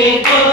રાધા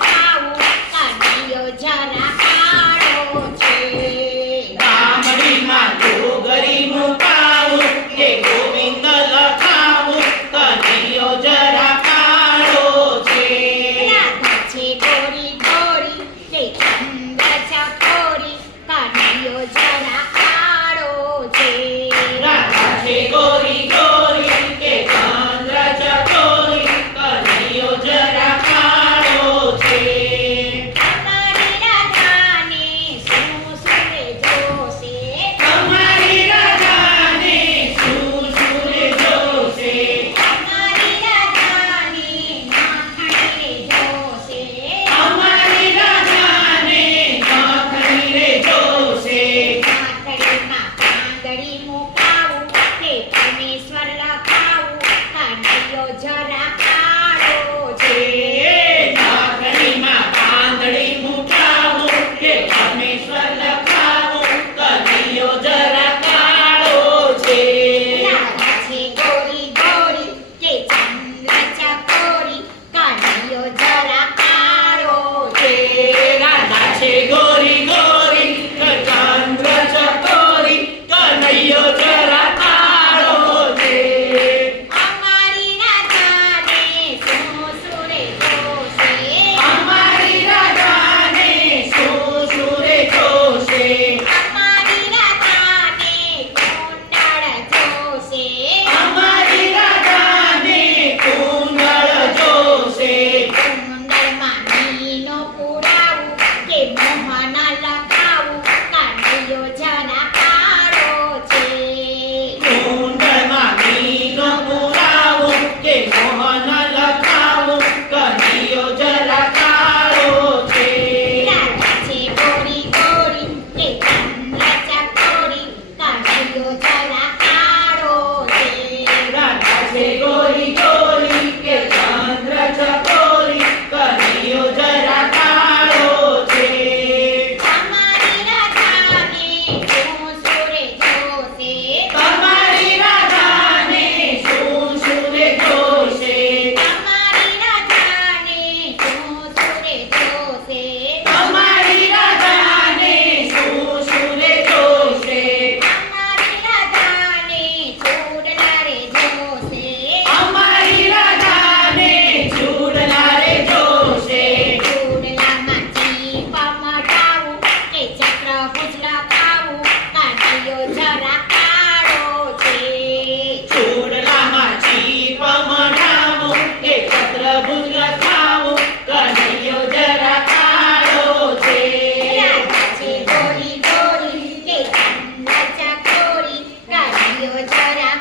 બતાવો કાઢીઓ જરા ગોવિંદ લખાવું કાઢીઓ જરા કાળો છે. રાધા છે જરા chorar.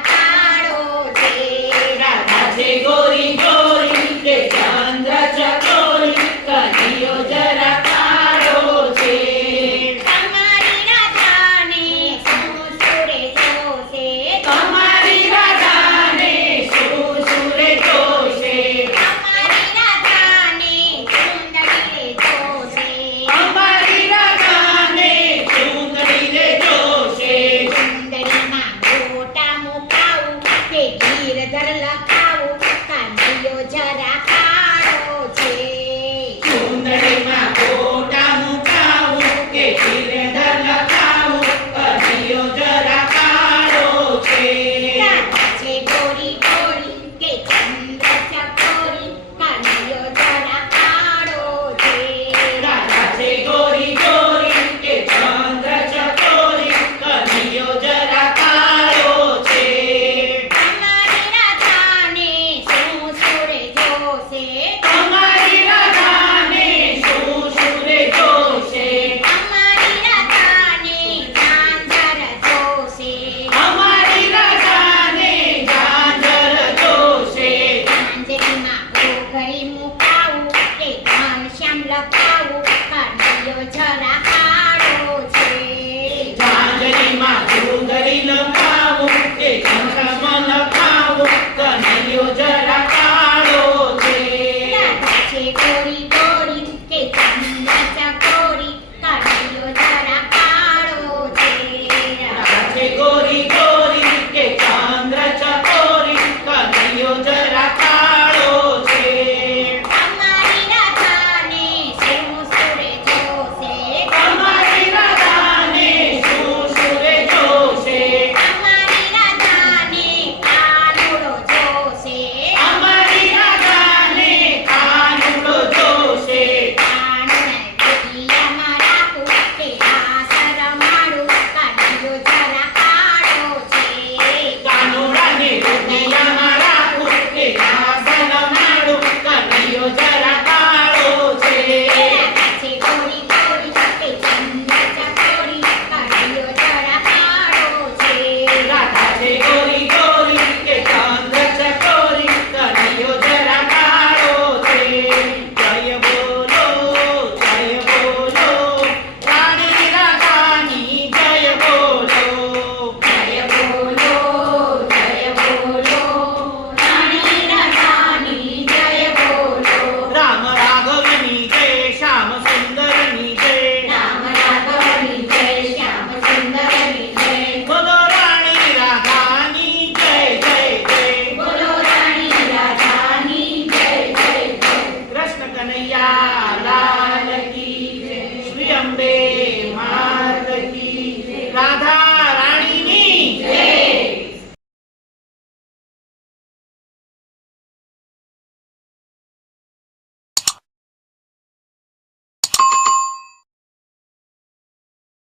राधा